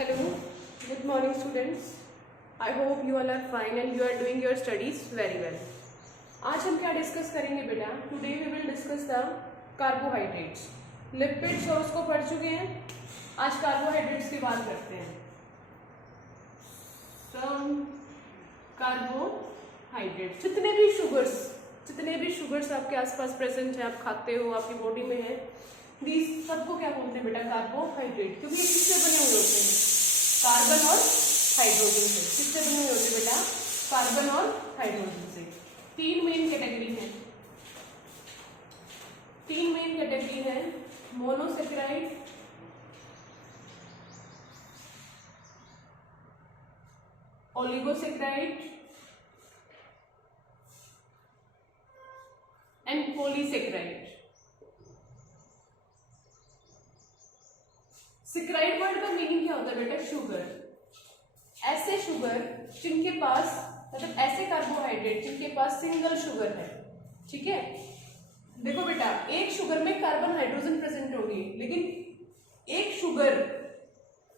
Hello, good morning students. I hope you all are fine and you are doing your studies very well. आज हम क्या discuss करेंगे बेटा? Today we will discuss the carbohydrates. Lipids और उसको पढ़ चुके हैं. आज carbohydrates की बात करते हैं. Some carbohydrates. जितने भी शुगर्स आपके आसपास प्रेजेंट है, आप खाते हो, आपकी बॉडी में है, these सबको क्या बोलते हैं बेटा? कार्बोहाइड्रेट. क्योंकि ये किससे बने हुए होते हैं? कार्बन और हाइड्रोजन से. किससे बने हुए होते हैं बेटा? कार्बन और हाइड्रोजन से. तीन मेन कैटेगरी है. Monosaccharide, oligosaccharide and polysaccharide. Saccharide word का मीनिंग क्या होता है बेटा? शुगर. ऐसे शुगर जिनके पास, मतलब ऐसे कार्बोहाइड्रेट जिनके पास सिंगल शुगर है. ठीक है, देखो बेटा, एक शुगर में कार्बन हाइड्रोजन प्रेजेंट होगी, लेकिन एक शुगर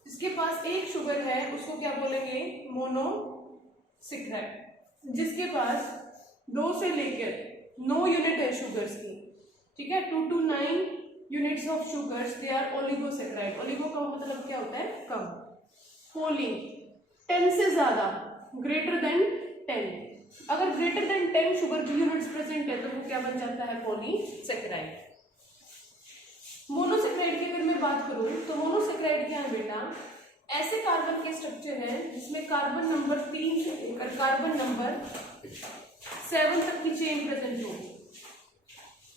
जिसके पास एक शुगर है उसको क्या बोलेंगे? मोनोसेकेराइड. जिसके पास 2 से लेकर 9 यूनिट है शुगर्स की. ठीक है, 2 to 9 units of sugars, they are oligosaccharide. Oligo का मतलब क्या होता है? कम. पोली 10 से ज्यादा, ग्रेटर देन 10. अगर greater than 10 sugar units present है तो वो क्या बन जाता है? पॉलीसेकेराइड. मोनोसेकेराइड की अगर मैं बात करूं तो मोनोसेकेराइड क्या है बेटा? ऐसे कार्बन के स्ट्रक्चर है जिसमें कार्बन नंबर 3 से लेकर कार्बन नंबर 7 तक की चेन प्रेजेंट होगी.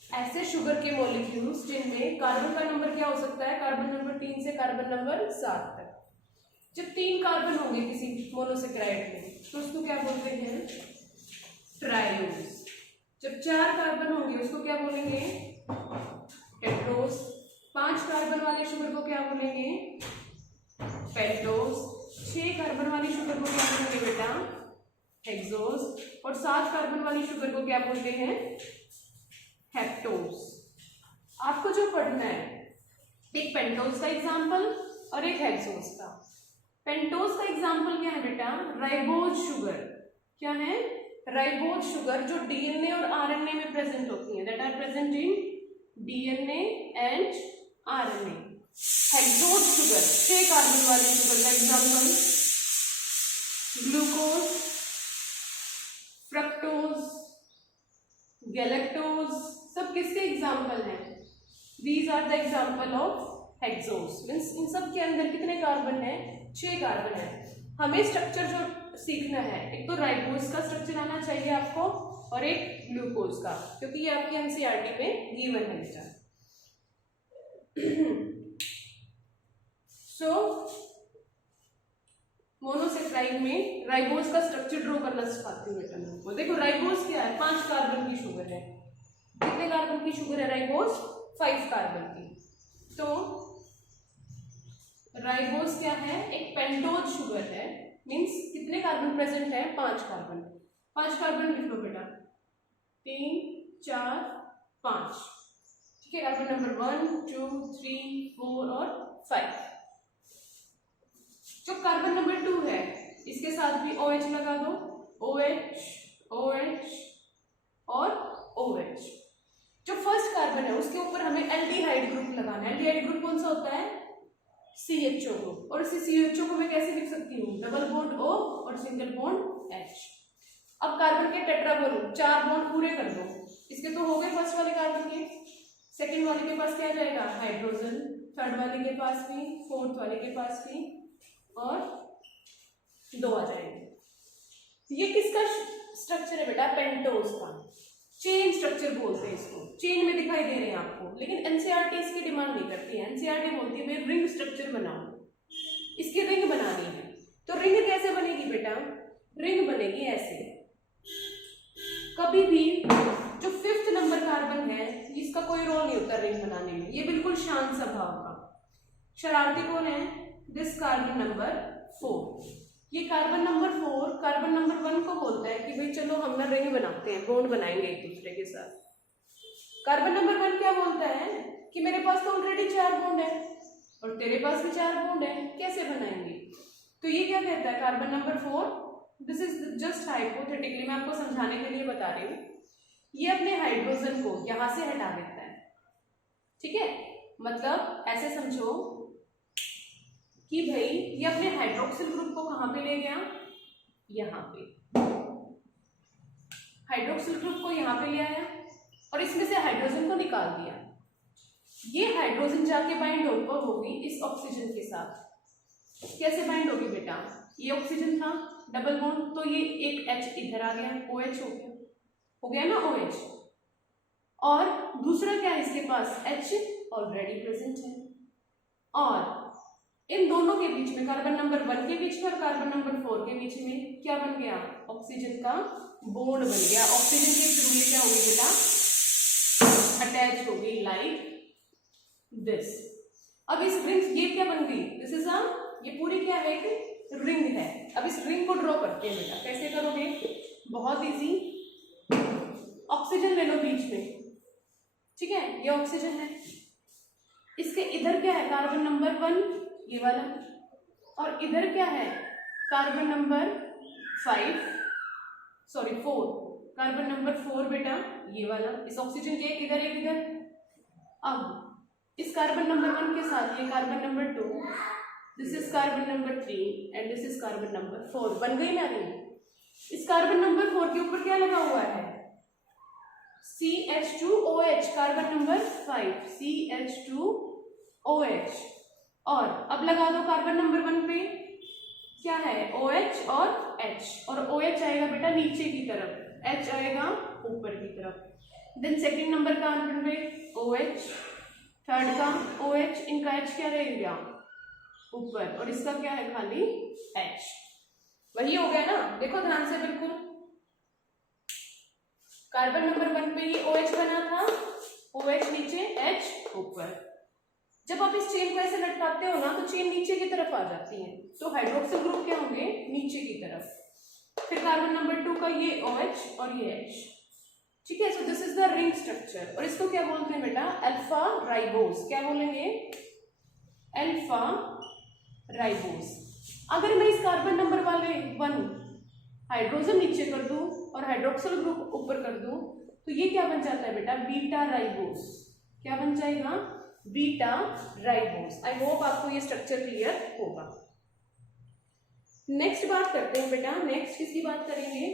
ऐसे शुगर के मॉलिक्यूल्स जिनमें कार्बन का नंबर क्या हो सकता है? कार्बन नंबर 3 से कार्बन नंबर 7 तक. जब 3 कार्बन होंगे किसी मोनोसेकेराइड में तो उसको क्या बोलते हैं? ट्रायोस. जब 4 कार्बन होंगे उसको क्या बोलेंगे? टेट्रोस. 5 कार्बन वाले शुगर को क्या बोलेंगे? पेंटोस. 6 कार्बन वाली शुगर को क्या बोलेंगे बेटा? हेक्सोस. और 7 कार्बन वाली शुगर को क्या बोलते हैं? हेप्टोस. आपको जो पढ़ना है, एक पेंटोस का एग्जाम्पल और एक हेक्सोस का. पेंटोस का एग्जाम्पल क्या है बेटा? Ribose sugar. क्या है? राइबोज शुगर जो डीएनए और आरएनए में प्रेजेंट होती है, that are present in DNA and RNA. Hexose sugar 6 carbon वाली शुगर का एग्जाम्पल ग्लूकोज, फ्रक्टोज, गैलेक्टोज. सब किसके एग्जाम्पल हैं? These are the example of hexose. Means इन सब के अंदर कितने कार्बन है? 6 कार्बन है. हमें स्ट्रक्चर जो सीखना है, एक तो राइबोज का स्ट्रक्चर आना चाहिए आपको और एक ग्लूकोज का, क्योंकि ये आपके एनसीईआरटी में गिवन है बेटा. सो मोनोसेकेराइड में राइबोज का स्ट्रक्चर ड्रॉ करना सिखाती हूँ बेटा मैं. देखो राइबोज क्या है? 5 कार्बन की शुगर है. कितने कार्बन की शुगर है राइबोज? 5 कार्बन की. तो राइबोज क्या है? एक पेंटोज शुगर है. मींस कितने कार्बन प्रेजेंट है? 5 कार्बन. 5 कार्बन लिख लो बेटा. 3, 4, 5. ठीक है, कार्बन नंबर 1, 2, 3, 4 और 5. जो कार्बन नंबर 2 है इसके साथ भी OH लगा दो. OH, OH और OH. जो फर्स्ट कार्बन है उसके ऊपर हमें एल्डिहाइड ग्रुप लगाना है. एल्डिहाइड ग्रुप कौन सा होता है? CHO group. और इसी CHO को मैं कैसे लिख सकती हूँ? डबल बॉन्ड O और सिंगल बॉन्ड H. अब कार्बन के टेट्रा बोलो, 4 बॉन्ड पूरे कर दो. इसके तो हो गए फर्स्ट वाले कार्बन के. सेकेंड वाले के पास क्या जाएगा? हाइड्रोजन. थर्ड वाले के पास भी, फोर्थ वाले के पास भी, और 2 आ जाएंगे. ये किसका स्ट्रक्चर है बेटा? पेंटोज का. चेन स्ट्रक्चर बोलते हैं इसको. चेन में दिखाई दे रहे हैं आपको, लेकिन एनसीईआरटी इसकी डिमांड नहीं करती है. एनसीईआरटी बोलती है भाई रिंग स्ट्रक्चर बनाओ. इसकी रिंग बनानी है. तो रिंग कैसे बनेगी बेटा? रिंग बनेगी ऐसे. कभी भी जो 5th नंबर कार्बन है इसका कोई रोल नहीं होता रिंग बनाने में. ये बिल्कुल शांत स्वभाव का. शरारती कौन है? This carbon number 4. ये कार्बन नंबर 4 कार्बन नंबर 1 को बोलता है कि भाई चलो हम ना रिंग बनाते हैं, बॉन्ड बनाएंगे एक दूसरे के साथ. कार्बन नंबर 1 क्या बोलता है कि मेरे पास तो ऑलरेडी 4 बॉन्ड है और तेरे पास भी 4 बॉन्ड है, कैसे बनाएंगे? तो ये क्या कहता है, carbon number 4, this is just hypothetically, मैं आपको समझाने के लिए बता रही हूँ, ये अपने हाइड्रोजन को यहां से हटा देता है, ठीक है। मतलब ऐसे समझो कि भाई ये अपने हाइड्रोक्सिल ग्रुप को कहां पे ले गया, यहाँ पे हाइड्रोक्सिल ग्रुप को यहाँ पे ले आया और इसमें से हाइड्रोजन को निकाल दिया। ये हाइड्रोजन जाके बाइंड होगी इस ऑक्सीजन के साथ। कैसे बाइंड होगी बेटा, ये ऑक्सीजन था डबल बॉन्ड, तो ये एक H इधर आ गया, OH हो गया ना OH, और दूसरा क्या है इसके पास, H ऑलरेडी प्रेजेंट है, और इन दोनों के बीच में, कार्बन नंबर 1 के बीच में और कार्बन नंबर 4 के बीच में क्या बन गया, ऑक्सीजन का बॉन्ड बन गया। ऑक्सीजन के थ्रू ये क्या होगी बेटा, अटैच हो गई लाइक दिस। अब इस रिंग, ये क्या बन गई, दिस इज अ, ये पूरी क्या है, एक रिंग है। अब इस रिंग को ड्रॉ करते हैं बेटा, कैसे करोगे, बहुत इजी, ऑक्सीजन ले लो बीच में, ठीक है, ये ऑक्सीजन है, इसके इधर क्या है, कार्बन नंबर 1 ये वाला, और इधर क्या है, कार्बन नंबर 4, कार्बन नंबर 4 बेटा ये वाला, इस ऑक्सीजन के एक इधर एक इधर। अब इस कार्बन नंबर 1 के साथ ये carbon number 2, this is carbon number 3 and this is carbon number 4, बन गई ना रिंग। इस कार्बन नंबर 4 के ऊपर क्या लगा हुआ है, CH2OH, कार्बन नंबर 5 CH2OH, और अब लगा दो कार्बन नंबर 1 पे, क्या है, OH और H, और OH आएगा बेटा नीचे की तरफ, H आएगा ऊपर की तरफ। देन सेकंड नंबर कार्बन पे OH, थर्ड का OH, इनका H क्या रहेगा ऊपर, और इसका क्या है खाली H। वही हो गया ना, देखो ध्यान से बिल्कुल, कार्बन नंबर 1 पे ये OH बना था, OH नीचे H ऊपर। जब आप इस चेन को ऐसे लटकाते हो ना तो चेन नीचे की तरफ आ जाती है, तो हाइड्रोक्सिल ग्रुप क्या होंगे, नीचे की तरफ। फिर कार्बन नंबर 2 का ये OH और ये H, ठीक है। So this is the ring structure, और इसको क्या बोलते हैं बेटा, अल्फा राइबोस। क्या बोलेंगे, अल्फा राइबोस। अगर मैं इस कार्बन नंबर वाले 1 हाइड्रोजन नीचे कर दूं और हाइड्रोक्सिल ग्रुप ऊपर कर दूं, तो ये क्या बन जाता है बेटा, बीटा राइबोस। क्या बन जाएगा, बीटा राइबोस। आई होप आपको ये स्ट्रक्चर क्लियर होगा। नेक्स्ट बात करते हैं बेटा, नेक्स्ट किसकी बात करेंगे,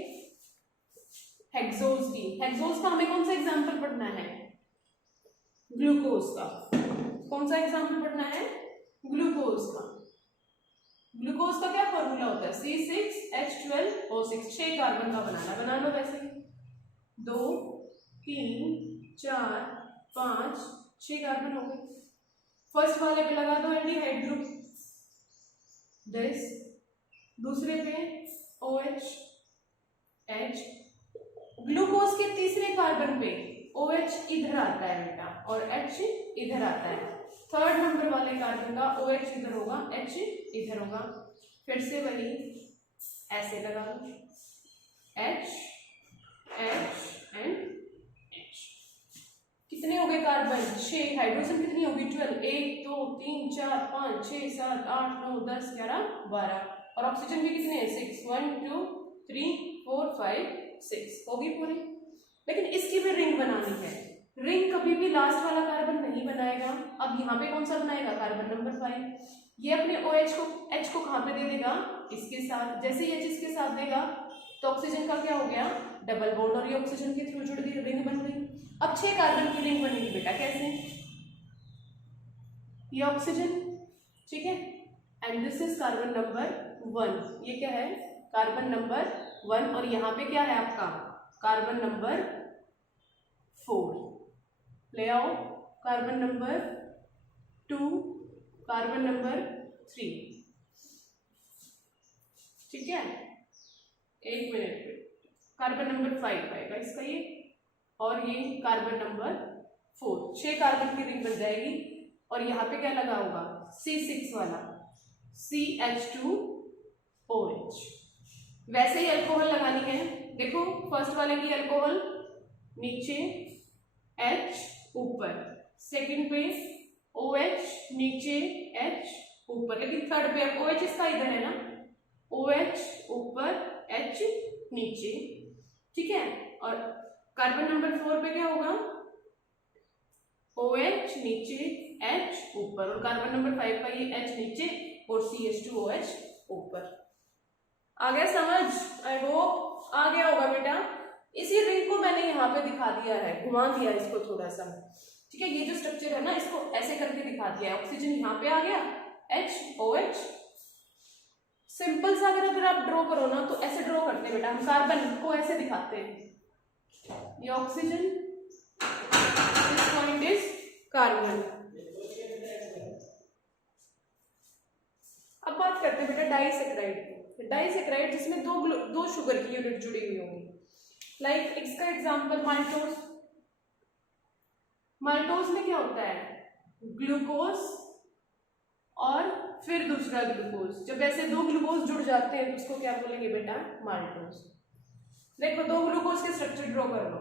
हेक्सोज की। हेक्सोज का हमें कौन सा एग्जांपल पढ़ना है, ग्लूकोज का। कौन सा एग्जांपल पढ़ना है, ग्लूकोज का। ग्लूकोज का क्या फॉर्मूला होता है, C6H12O6, 6 कार्बन का बनाना, बना लो वैसे, 2 3 4 5 6 कार्बन हो गए। फर्स्ट वाले पे लगा दो एल्डिहाइड ग्रुप, दिस, दूसरे पे OH H, ग्लूकोज के तीसरे कार्बन पे OH इधर आता है बेटा और H इधर आता है। थर्ड नंबर वाले कार्बन का OH इधर होगा, H इधर होगा। फिर से वही ऐसे लगा दो, H H एंड H। कितने हो गए कार्बन, 6। हाइड्रोजन कितनी होगी, 12। 1 2 3 4 5 6 7 8 9 10 11 12, और ऑक्सीजन भी कितने हैं, 6। 1 2 3 4 5 6 होगी पूरी। लेकिन इसकी भी रिंग बनानी है। रिंग कभी भी लास्ट वाला कार्बन नहीं बनाएगा। अब यहाँ पे कौन सा बनाएगा, कार्बन नंबर 5। ये अपने OH को, H को कहाँ पे दे देगा, इसके साथ। जैसे ही H इसके साथ देगा तो ऑक्सीजन का क्या हो गया, डबल बॉन्ड, और ये ऑक्सीजन के थ्रू जुड़ गई, रिंग बन गई। अब 6 कार्बन की रिंग बनेगी बेटा, कैसे, ये ऑक्सीजन, ठीक है, and this is carbon number 1। ये क्या है, कार्बन नंबर 1, और यहाँ पे क्या है आपका, कार्बन नंबर 4। ले आओ कार्बन नंबर 2, कार्बन नंबर 3, ठीक है। एक मिनट, कार्बन नंबर 5 आएगा इसका ये, और ये कार्बन नंबर 4। 6 कार्बन की रिंग बन जाएगी। और यहाँ पे क्या लगा होगा, C6 वाला, CH2OH। वैसे ही अल्कोहल लगानी है, देखो फर्स्ट वाले की अल्कोहल नीचे, H ऊपर, सेकंड पे OH नीचे, H ऊपर, लेकिन थर्ड पे OH इसका इधर है ना, OH ऊपर, H नीचे, ठीक है। और कार्बन नंबर 4 पे क्या होगा, OH नीचे, H ऊपर, और कार्बन नंबर 5 का ये H नीचे और CH2OH ऊपर। आ गया समझ? आई होप आ गया होगा बेटा। इसी रिंग को मैंने यहाँ पे दिखा दिया है, घुमा दिया इसको थोड़ा सा, ठीक है। ये जो स्ट्रक्चर है ना, इसको ऐसे करके दिखा दिया है। ऑक्सीजन यहाँ पे आ गया, HOH, सिंपल सा अगर आप ड्रॉ करो ना तो ऐसे ड्रॉ करते हैं बेटा हम, कार्बन को ऐसे दिखाते हैं, ये oxygen, this point is carbon. अब बात करते हैं बेटा डाइसैकेराइड की। डाइसैकेराइड जिसमें दो शुगर की यूनिट जुड़ी हुई होंगी, लाइक इसका एग्जांपल माल्टोज। माल्टोज में क्या होता है, ग्लूकोज और फिर दूसरा ग्लूकोज। जब ऐसे दो ग्लूकोज जुड़ जाते हैं तो उसको क्या बोलेंगे बेटा, माल्टोज। देखो दो ग्लूकोज के स्ट्रक्चर ड्रॉ कर लो,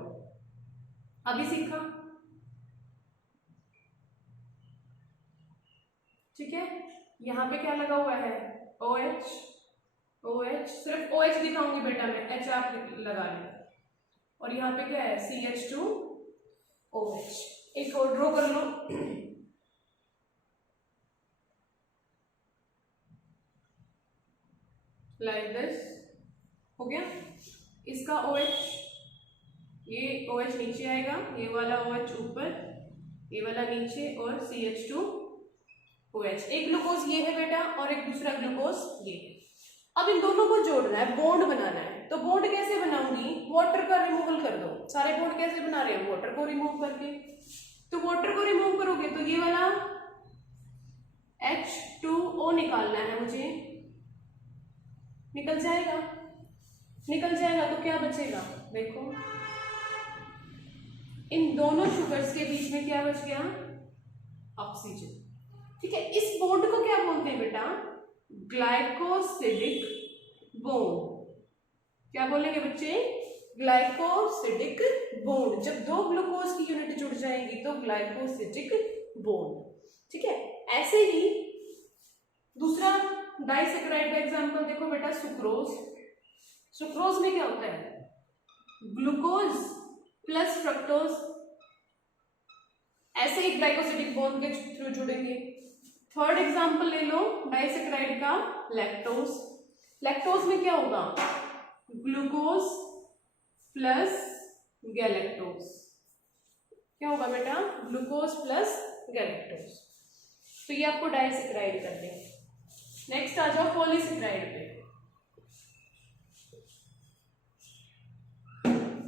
अभी सीखा, ठीक है। यहाँ पे क्या लगा हुआ है, OH, OH, सिर्फ OH दिखाऊंगी बेटा मैं, H आप लगा लें। और यहाँ पे क्या है, CH2OH। एक और ड्रॉ कर लो, लाइक दिस, हो गया। इसका OH, ये OH नीचे आएगा, ये वाला OH ऊपर, ये वाला नीचे, और CH2OH। एक ग्लूकोज ये है बेटा और एक दूसरा ग्लूकोज ये। अब इन दोनों को जोड़ना है, बॉन्ड बनाना है। तो बॉन्ड कैसे बनाऊंगी, वाटर का रिमूवल कर दो। सारे बॉन्ड कैसे बना रहे हैं, वाटर को रिमूव करके। तो वाटर को रिमूव करोगे तो ये वाला H2O निकालना है मुझे, निकल जाएगा। निकल जाएगा तो क्या बचेगा, देखो इन दोनों शुगर्स के बीच में क्या बच गया, ऑक्सीजन, ठीक है। इस बॉन्ड को क्या बोलते हैं बेटा, ग्लाइकोसिडिक बॉन्ड। क्या बोलेंगे बच्चे, ग्लाइकोसिडिक बॉन्ड। जब दो ग्लूकोज की यूनिट जुड़ जाएंगी तो ग्लाइकोसिडिक बॉन्ड, ठीक है। ऐसे ही दूसरा डाइसैकेराइड का एग्जांपल देखो बेटा, सुक्रोज। सुक्रोज में क्या होता है, ग्लूकोज प्लस फ्रक्टोज, ऐसे ही ग्लाइकोसिडिक बॉन्ड के थ्रू जुड़ेंगे। थर्ड एग्जांपल ले लो डाइसैकेराइड का, लैक्टोज। लैक्टोज में क्या होगा, ग्लूकोज प्लस गैलेक्टोज। क्या होगा बेटा, ग्लूकोज प्लस गैलेक्टोज। तो ये आपको डाइसैकेराइड कर देंगे। नेक्स्ट आ जाओ पॉलीसैकेराइड पे।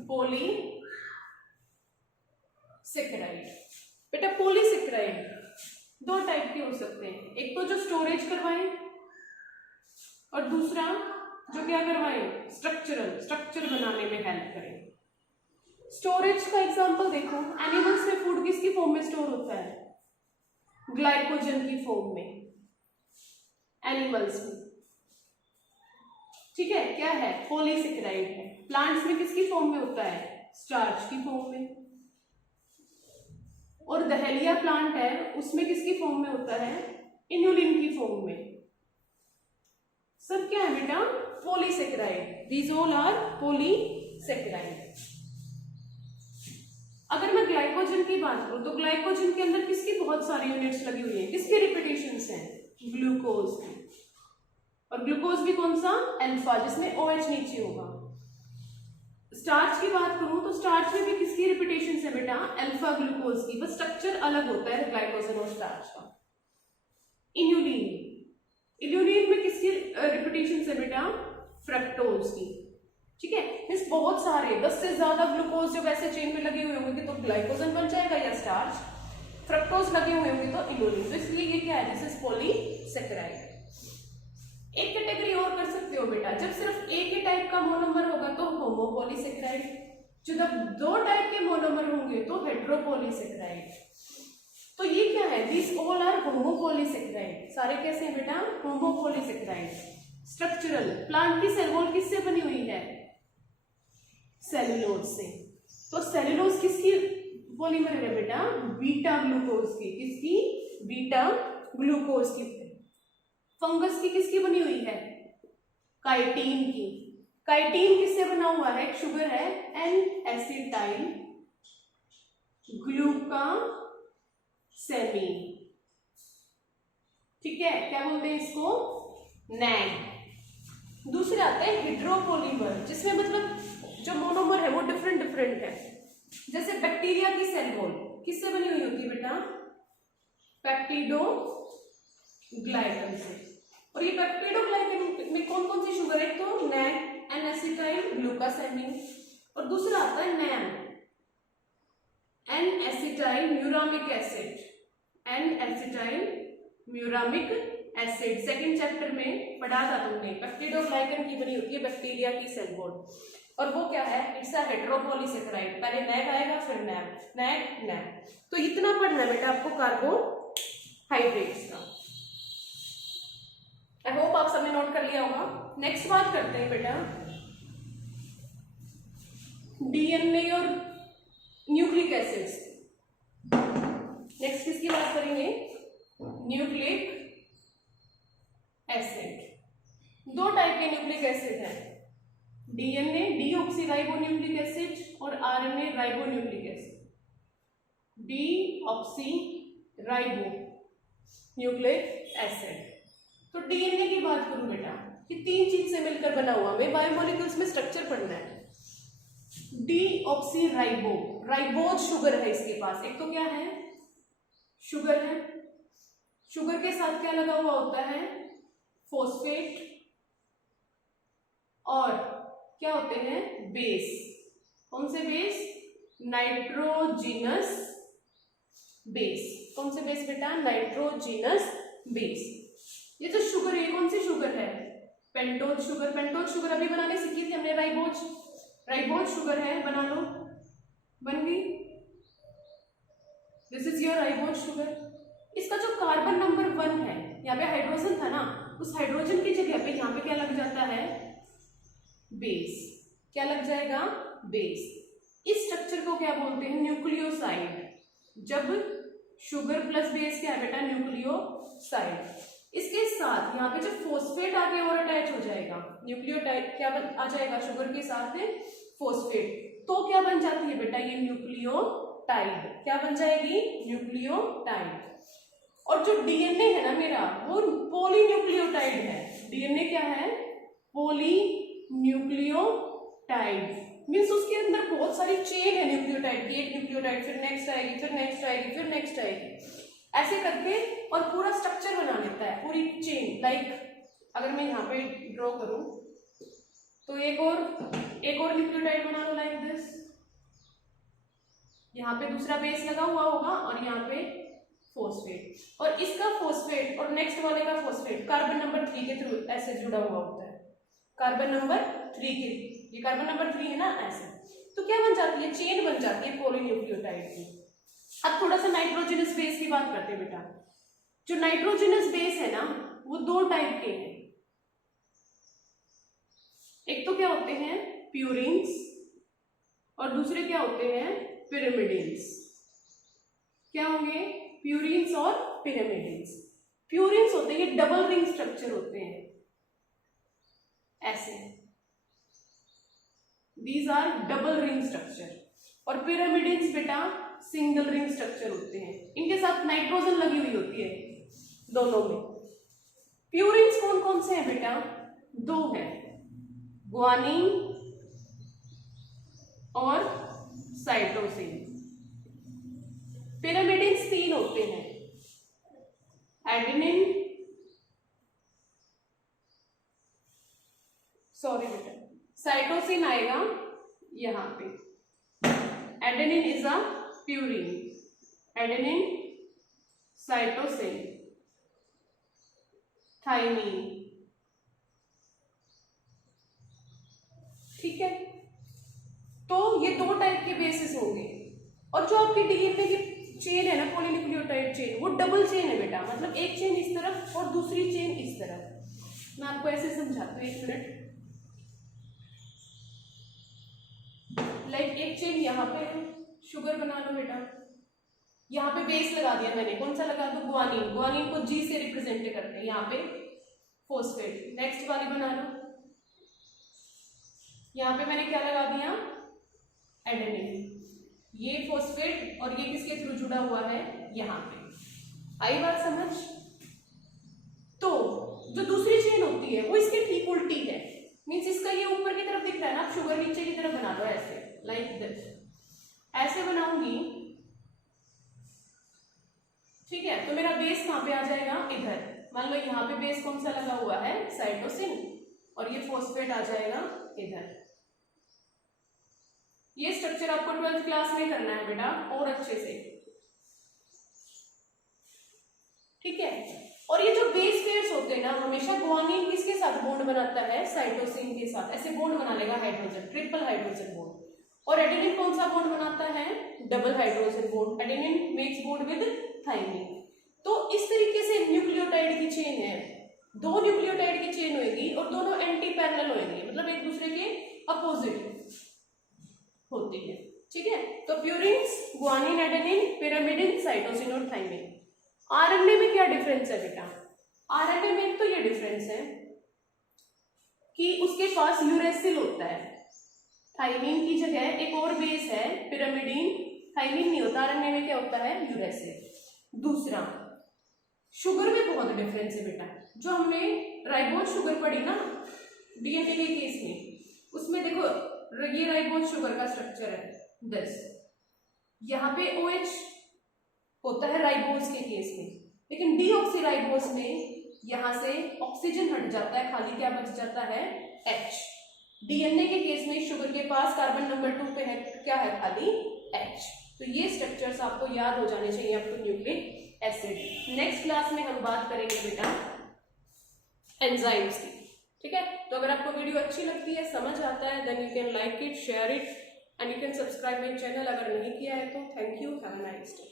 पॉलीसैकेराइड बेटा, पॉलीसैकेराइड दो टाइप के हो सकते हैं। एक तो जो स्टोरेज करवाएं और दूसरा जो क्या करवाएं, स्ट्रक्चर बनाने में हेल्प करें। स्टोरेज का एग्जांपल देखो, एनिमल्स में फूड किसकी फॉर्म में स्टोर होता है, ग्लाइकोजन की फॉर्म में, एनिमल्स में, ठीक है। क्या है, पॉलीसैकेराइड है। प्लांट्स में किसकी फॉर्म में होता है, स्टार्च की फॉर्म में। और दहलिया प्लांट है, उसमें किसकी फॉर्म में होता है, इन्युलिन की फॉर्म में। सब क्या है बेटा, polysaccharide. These all are polysaccharide. अगर मैं ग्लाइकोजन की बात करूं तो ग्लाइकोजन के अंदर किसकी बहुत सारी यूनिट्स लगी हुई है, किसके रिपीटेशंस हैं, ग्लूकोज की। और ग्लूकोज भी कौन सा, अल्फा, जिसमें OH नीचे होगा। स्टार्च की बात करूं तो स्टार्च में भी किसकी रिपीटेशंस है बेटा, अल्फा ग्लूकोज की, बस स्ट्रक्चर अलग होता है ग्लाइकोजन और स्टार्च का। इन्युलिन में किसकी रिपीटेशंस है बेटा, फ्रक्टोज की, ठीक है। इस बहुत सारे 10 से ज्यादा ग्लूकोज जब ऐसे चेन में लगे हुए होंगे तो ग्लाइकोजन बन जाएगा या स्टार्च, फ्रक्टोज लगे हुए होंगे तो इन्युलिन। तो इसलिए ये क्या है, दिस इज पॉलीसैकेराइड। एक कैटेगरी और कर सकते हो बेटा, जब सिर्फ एक ही टाइप का मोनोमर होगा तो होमोपॉलीसैकेराइड, जब दो टाइप के मोनोमर होंगे तो हेटेरोपॉलीसैकेराइड। तो ये क्या है, दिस ऑल आर होमोपॉलीसैकेराइड। सारे कैसे हैं बेटा, होमोपॉलीसैकेराइड। स्ट्रक्चरल, प्लांट की सेल वॉल किससे बनी हुई है, सेलुलोज से। तो सेलुलोज किसकी पॉलीमर है बेटा, बीटा ग्लूकोज की। किसकी, बीटा ग्लूकोज की। फंगस की किसकी बनी हुई है, काइटीन की। काइटीन किससे बना हुआ है? एक शुगर है एन एसिटाइल ग्लूकासेमीन, ठीक है, क्या बोलते हैं इसको? नैग। दूसरे आते हैं हाइड्रोपोलीमर, जिसमें मतलब जो मोनोमर है वो डिफरेंट डिफरेंट है। जैसे बैक्टीरिया की सेल वॉल किससे बनी हुई होती है बेटा? पेप्टिडोग्लाइकन से। और ये पेप्टिडोग्लाइकन में कौन कौन सी शुगर है? तो नैग, एन एसिटाइल ग्लूकासेमीन, और दूसरा आता है NAM, N acetyl muramic acid, N acetyl muramic acid. Second chapter में पढ़ा था तुमने। पेप्टिडोग्लाइकन की बनी होती है बैक्टीरिया की सेल वॉल, और वो क्या है? It's a heteropolysaccharide. पहले नैग आएगा फिर नैम, नैग नैम। तो इतना पढ़ना बेटा आपको कार्बोहाइड्रेट्स का। आई होप आप सबने नोट कर लिया होगा। नेक्स्ट बात करते हैं बेटा डीएनए और न्यूक्लिक एसिड्स। नेक्स्ट किसकी बात करेंगे? Nucleic acid. दो टाइप के न्यूक्लिक एसिड है, डीएनए डीऑक्सीराइबोन्यूक्लिक एसिड और RNA ribonucleic acid. Deoxyribonucleic acid. तो डीएनए की बात करूं बेटा, कि तीन चीज से मिलकर बना हुआ, हमें बायोमोलिक्यूल्स में स्ट्रक्चर पढ़ना है। डीऑक्सीराइबो, राइबोज शुगर है इसके पास। एक तो क्या है? शुगर है, शुगर के साथ क्या लगा हुआ होता है? फॉस्फेट, और क्या होते हैं? बेस। कौन से बेस? Nitrogenous base. कौन से बेस बेटा? Nitrogenous base. ये जो शुगर है, कौन सी शुगर है? Pentose sugar. पेंटोज शुगर अभी बनाने सीखी थी हमने। राइबोज, राइबोज शुगर है, बना लो, बन गई। This is your ribose sugar. इसका जो कार्बन नंबर 1 है, यहाँ पे हाइड्रोजन था ना, उस हाइड्रोजन की जगह पे यहाँ पे क्या लग जाता है? बेस। क्या लग जाएगा? बेस। इस स्ट्रक्चर को क्या बोलते हैं? न्यूक्लियोसाइड। जब शुगर प्लस बेस क्या है बेटा? न्यूक्लियोसाइड। इसके साथ यहाँ पे जो फॉस्फेट आगे और अटैच हो जाएगा, न्यूक्लियोटाइड क्या आ जाएगा? शुगर के साथ फॉस्फेट, तो क्या बन जाती है बेटा? ये न्यूक्लियोटाइड। क्या बन जाएगी? न्यूक्लियोटाइड। और जो डीएनए है ना मेरा, वो पॉलीन्यूक्लियोटाइड है। डीएनए क्या है? पॉलीन्यूक्लियोटाइड। मीन्स उसके अंदर बहुत सारी चेन है न्यूक्लियोटाइड की। एक न्यूक्लियोटाइड, फिर नेक्स्ट आएगी, फिर नेक्स्ट आएगी, फिर नेक्स्ट आएगी, ऐसे करके, और पूरा स्ट्रक्चर बना लेता है, पूरी चेन। लाइक अगर मैं यहाँ पे ड्रॉ करूं तो एक और न्यूक्लियोटाइड बना लो लाइक दिस। यहाँ पे दूसरा बेस लगा हुआ होगा और यहाँ पे फॉस्फेट, और इसका फॉस्फेट और नेक्स्ट वाले का फॉस्फेट कार्बन नंबर 3 के थ्रू ऐसे जुड़ा हुआ होता है। कार्बन नंबर 3 के, ये कार्बन नंबर 3 है ना, ऐसे। तो क्या बन जाती है? चेन बन जाती है पॉलीन्यूक्लियोटाइड की। अब थोड़ा सा नाइट्रोजनस बेस की बात करते हैं बेटा। जो नाइट्रोजनस बेस है ना, वो दो टाइप के हैं। एक तो क्या होते हैं? प्यूरिन्स, और दूसरे क्या होते हैं? पिरिमिडिन्स। क्या होंगे? प्यूरिन्स और पिरिमिडिन्स। प्यूरिन्स होते हैं, ये डबल रिंग स्ट्रक्चर होते हैं ऐसे, these are double ring structure. और पिरामिडिन्स बेटा सिंगल रिंग स्ट्रक्चर होते हैं, इनके साथ नाइट्रोजन लगी हुई होती है दोनों में। प्यूरिन्स कौन कौन से हैं बेटा? दो हैं, ग्वानिन और साइटोसिन। पिरामिडिन्स 3 होते हैं, एडेनिन, सॉरी बेटा, साइटोसिन आएगा यहां पे। Adenine is a purine, adenine, cytosine, thymine. ठीक है, तो ये दो टाइप के बेसिस होंगे। और जो आपकी डीएनए की चेन है ना, पॉलीन्यूक्लियोटाइड चेन, वो डबल चेन है बेटा। मतलब एक चेन इस तरफ और दूसरी चेन इस तरफ। मैं आपको ऐसे समझाती हूँ, 1 मिनट। लाइक एक चेन यहाँ पे है, शुगर बना लो बेटा। यहाँ पे बेस लगा दिया मैंने, कौन सा लगा दो? ग्वानिन। ग्वानिन को जी से रिप्रेजेंट करते हैं, यहाँ पे फॉस्फेट। नेक्स्ट वाली बना लो, यहाँ पे मैंने क्या लगा दिया, एडेनिन। ये फॉस्फेट और ये किसके थ्रू जुड़ा हुआ है, यहाँ पे। आई बात समझ? तो जो दूसरी चेन होती है वो इसके ठीक उल्टी है, मीन्स इसका ये ऊपर की तरफ दिख रहा है ना, आप शुगर नीचे की तरफ बना लो ऐसे, लाइक दिस, ऐसे बनाऊंगी, ठीक है। तो मेरा बेस कहाँ पे आ जाएगा, इधर। मान लो यहाँ पे बेस कौन सा लगा हुआ है, साइटोसिन, और ये फॉस्फेट आ जाएगा इधर। ये स्ट्रक्चर आपको 12th क्लास में करना है बेटा, और अच्छे से, ठीक है। और ये जो बेस पेयर्स होते हैं ना, हमेशा गुआनिन किसके साथ बॉन्ड बनाता है, साइटोसिन के साथ, ऐसे बॉन्ड बना लेगा हाइड्रोजन, ट्रिपल हाइड्रोजन बॉन्ड। और एडेनिन कौन सा बॉन्ड बनाता है, double hydrogen bond. Adenine makes bond with thymine. तो इस तरीके से न्यूक्लियोटाइड की चेन है, दो न्यूक्लियोटाइड की चेन होगी और दोनों एंटी पैरेलल होंगे, मतलब एक दूसरे के अपोजिट होती है, ठीक है। तो purines, guanine, adenine, pyrimidine, cytosine और थाइमिन। आरएनए में क्या डिफरेंस है बेटा, आरएनए में तो ये डिफरेंस है कि उसके पास यूरेसिल होता है, थाइमिन की जगह एक और बेस है पिरामिडिन, थाइमिन नहीं होता, आरएनए में क्या होता है, यूरेसिल। दूसरा, शुगर में बहुत डिफरेंस है बेटा, जो हमने राइबोज शुगर पढ़ी ना डीएनए के केस में, उसमें देखो ये राइबोज शुगर का स्ट्रक्चर है दिस, यहाँ पे OH होता है राइबोज के केस में, लेकिन डीऑक्सीराइबोज में यहां से ऑक्सीजन हट जाता है, खाली क्या बच जाता है, H। डीएनए के केस में शुगर के पास कार्बन नंबर 2 पे है, क्या है, खाली H। तो ये स्ट्रक्चर्स आपको याद हो जाने चाहिए आपको न्यूक्लिक एसिड। नेक्स्ट क्लास में हम बात करेंगे बेटा एंजाइम्स की, ठीक है। तो अगर आपको वीडियो अच्छी लगती है, समझ आता है, then you can like it, share it and you can subscribe my channel अगर नहीं किया है तो। Thank you, have a nice day.